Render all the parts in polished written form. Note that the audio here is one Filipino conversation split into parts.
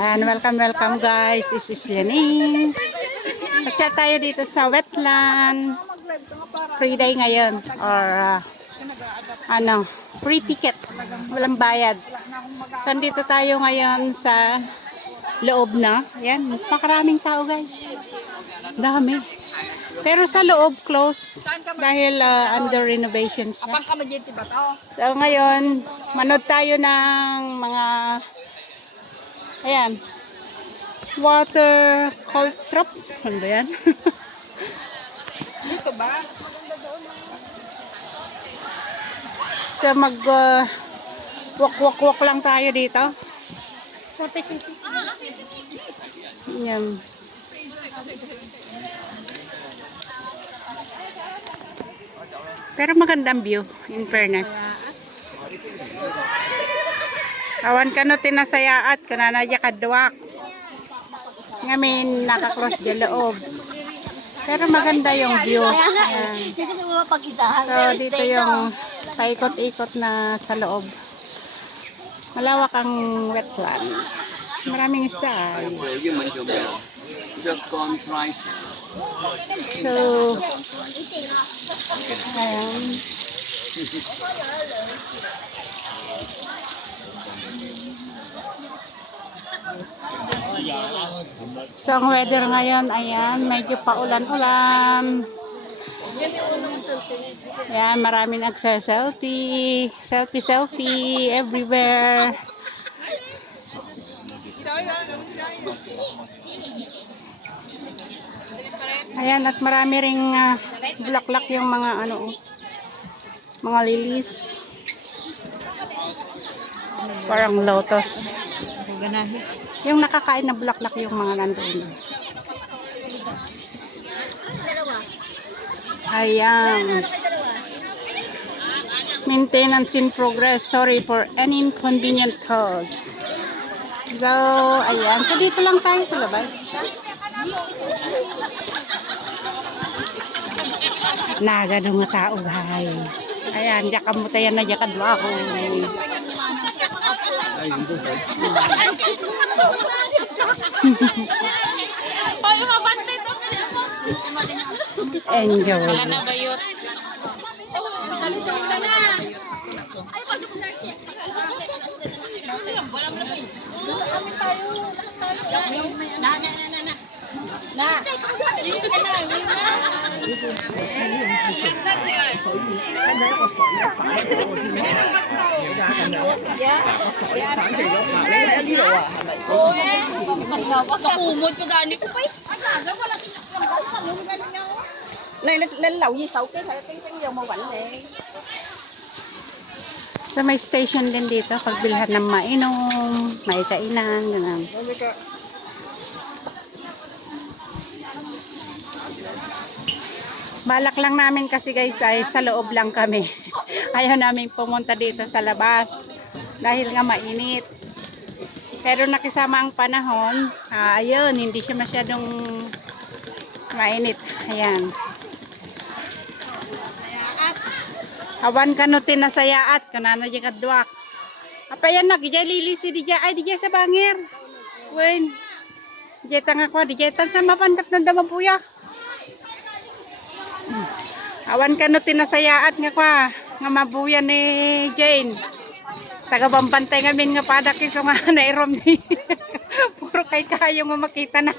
And welcome guys. This is Yanis. Pagka tayo dito sa wetland. Free day ngayon. Or free ticket. Walang bayad. So dito tayo ngayon sa loob na. Ayan, pakaraming tao guys. Dami. Pero sa loob close dahil under renovations na. So ngayon, manood tayo ng mga ayan, water caltrop. Ano ba yan? Dito ba? So mag walk lang tayo dito. Yan. Pero magandang view, in fairness. Awan ka no tinasayaat, kananadya kadwak. Ngamin, nakaklose di loob. Pero maganda yung view. Ayan. So, dito yung paikot-ikot na sa loob. Malawak ang wetland. Maraming isda. So, ayan. So, ang weather ngayon, ayan, medyo paulan-ulan. Ayan, marami nagsa-selfie. Selfie everywhere. Ayan, at marami ring bulaklak yung mga mga lilies. Parang lotus. Yung nakakain na bulaklak yung mga nandoon. Ayan. Maintenance in progress. Sorry for any inconvenient cause. So, ayan. So, dito lang tayo sa labas. Naganong nga tao, guys. Ayan, jaka mo tayo na jaka dwa ako. Enjoy. Wala na bayot. Kumod ko gani ko pa. Lên lẩu gì 6 cái phải cái dầu màu bánh này. So may station din dito pagbilhan ng mainom, may kainan, ganun. Balak lang namin kasi guys ay sa loob lang kami. Ayaw namin pumunta dito sa labas dahil nga mainit. Pero nakisama ang panahon, ayun, hindi siya masyadong mainit. Ayan. Awan ka no tinasayaat, kanana di kadwak. Apa yan nagijay lilisi di jay, ay di jay sa bangir. Wen. Di tang ako, di jay tan sa mapandak na damang puya. Awan ka no tinasayaat nga kwa, nga mabuya ni Jane. Taga bambantay ngamin nga padak iso nga nairom ni. Puro kay kayo nga makita na.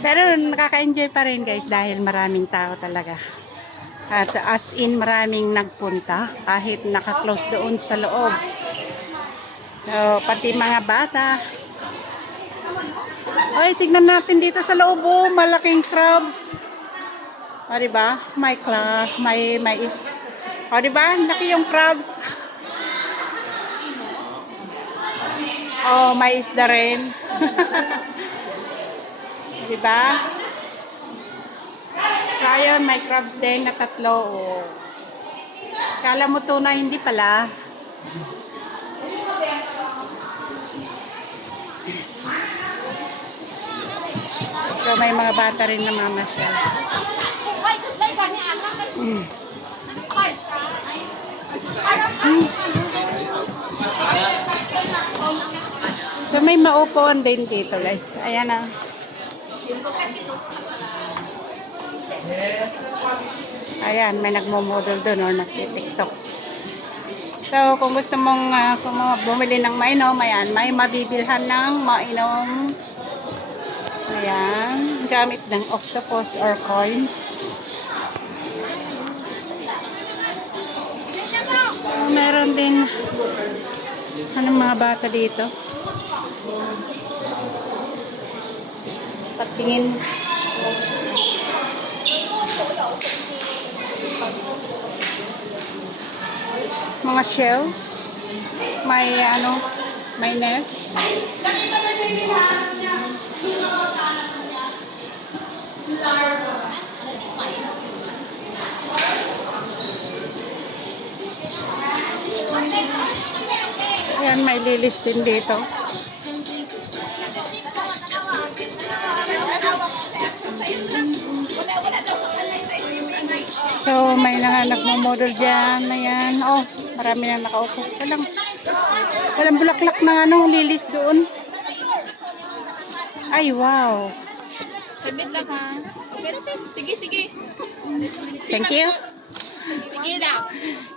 Pero nakaka-enjoy pa rin guys dahil maraming tao talaga. At as in maraming nagpunta kahit naka-close doon sa loob. So pati mga bata. Ay, tignan natin dito sa loob, oh, malaking crabs. O diba? May is. O diba? Laki yung crabs. Oh, may isda rin. Diba? So, ayun, may crabs din na 3. Oh. Kala mo tuna, hindi pala. So, may mga bata rin na mamasyal. may maupuan din dito guys. Ayan na. Ayan, may nagmo-model doon or nagti-tiktok. So, kung gusto mong bumili ng mainom, ayan, may mabibilhan ng mainom. Ayan, gamit ng octopus or coins. So, meron din anong mga bata dito. Patingin. Mga shells. May may nest. Ayan, may lilis din dito. So, may nagmo-model dyan. Ayan. Oh, marami na nakaupo. Walang bulaklak ng lilis doon. Ay, wow. Sabit lang ha. Sige, sige. Thank you. Sige na.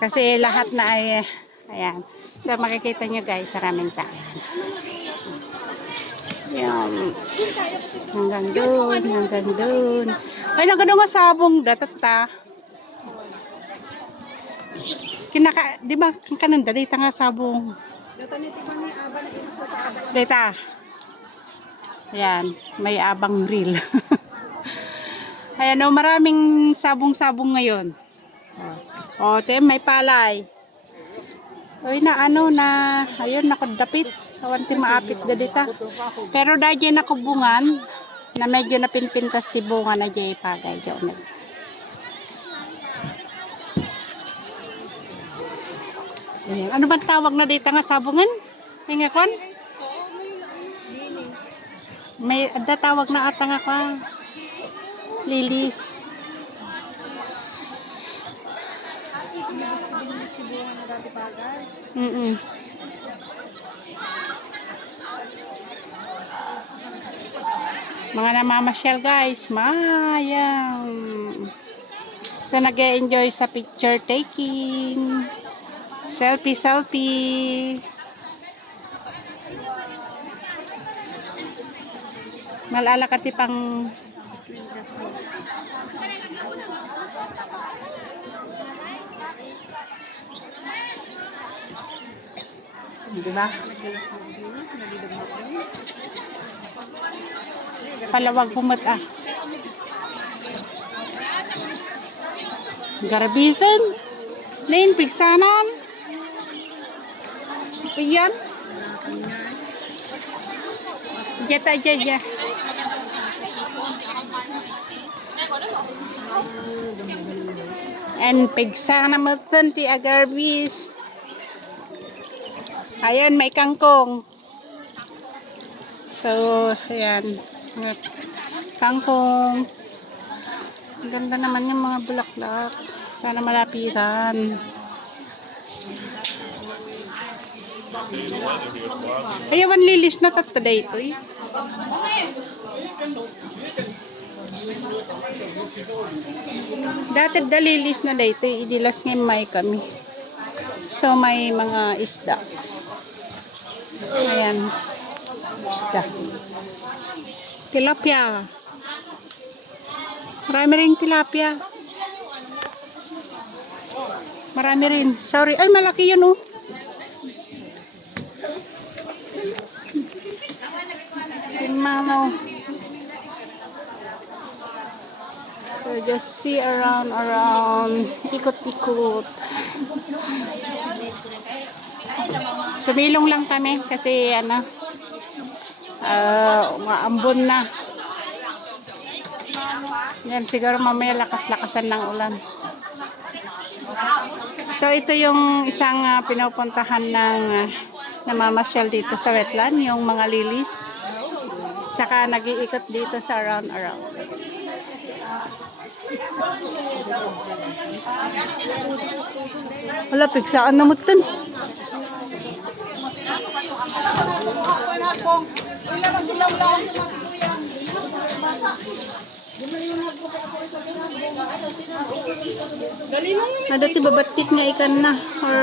Kasi lahat na ay, ayan. So, makikita nyo guys, maraming tao. Yan. Hanggang doon, hanggang doon. Ay, nagano nga sabong datata. Di ba kananda dita nga sabong. Dita. Ayan, may abang reel. Ayan o, maraming sabong-sabong ngayon. O, may palay. Uy, ayun, nakadapit. Kawanti maapit da dita. Pero dahil nakubungan, na medyo napinpintas tibungan na dyan ipagay dyan. Ayan. Ano bang tawag na dito nga sabungan? Hingakon? May tawag na ata nga ka. Lilis. Mga namamasyal guys, mayang. So nag-enjoy sa picture taking. Selfie. Malala kati pang diba? Palawag pumat Garabisan. Nain pigsanan. Ayan. Jata. And pigsana mo ti agarbis. Ayan, may kangkong. So, ayan. Kangkong. Ang ganda naman yung mga bulaklak. Sana malapitan. Ayawan lilis na tatada ito eh. Dati dalilis na dito eh. Idilas ngayon may kami. So may mga isda. Ayan. Isda. Tilapia. Marami rin tilapia. Marami rin. Sorry. Ay, malaki yun oh. Mamo. So just see around. Ikot-ikot. Sumilong lang kami kasi maambon na. Yan, siguro mamaya lakas-lakasan ng ulan. So ito yung isang pinupuntahan ng namamasyal dito sa wetland, yung mga lilis. Saka nag-iikot dito sa around. Wala, pigsaan na mutan. kong ilabas silang laon sa mga tuyang. Dali lang yun. Ano ti babatit nga ikan na or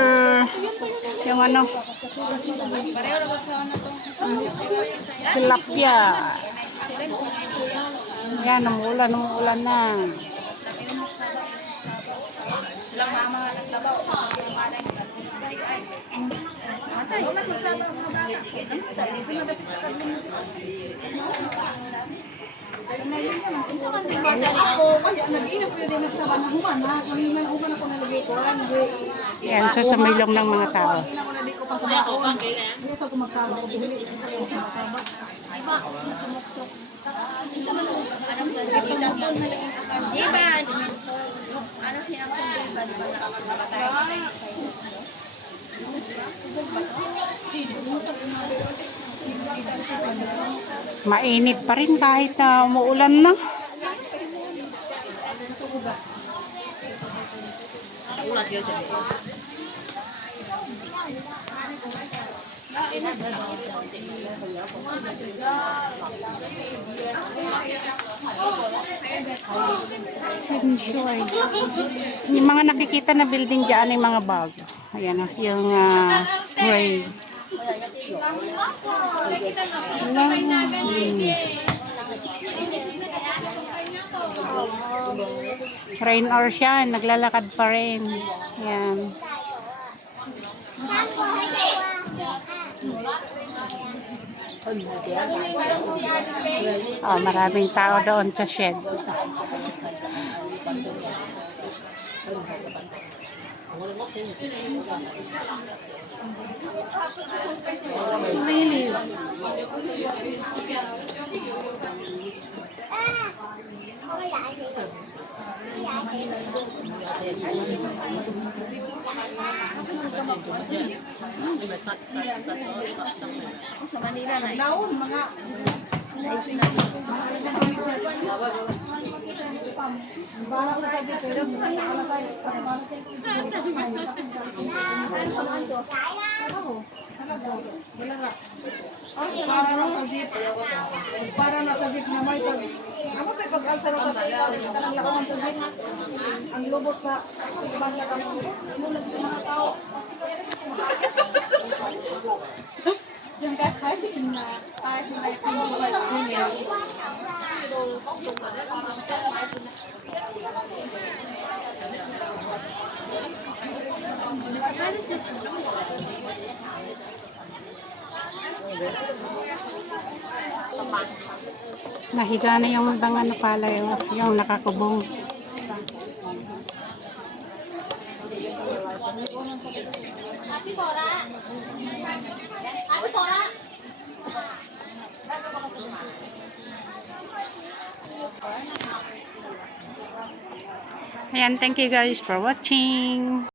yung ano Pareho na sa na tong tilapia. Yan, umuulan na. silang mama nga naglabaw. Ay. Wala magsabang mga bata. Dito madapit sa kadlong. Sa kanila bata ako, kaya nag-inap pwede nagsaba na human ha. Kung hindi man human ako nalagay ko, Yan, so sa milong ng mga tao. hindi ako nalagay ko pa sa baon. Hindi ako kumakaba. Isa man kung anong dito lang nalagay ka. Di ba? Ano sinakong di ba? Di ba nakamatay? Mainit pa rin kahit umuulan na. Sure. Yung mga nakikita na building dyan yung mga bago. Ayan yung gray. Rain or shine, naglalakad pa rin. Ayan. Oh, maraming tao doon sa shed. Really? Sa Manila na. Laon mga nice na. Para na sa jeep na may pag amo kay pag-alsa na sa tila sa kanang lakawan sa jeep. Ang lubot sa banda ka mo mga tao. Diyan ka kasi na kasi may Nahiga na yung mga napala yung nakakubong. Ate Cora. Ate Cora. Ayan, thank you guys for watching.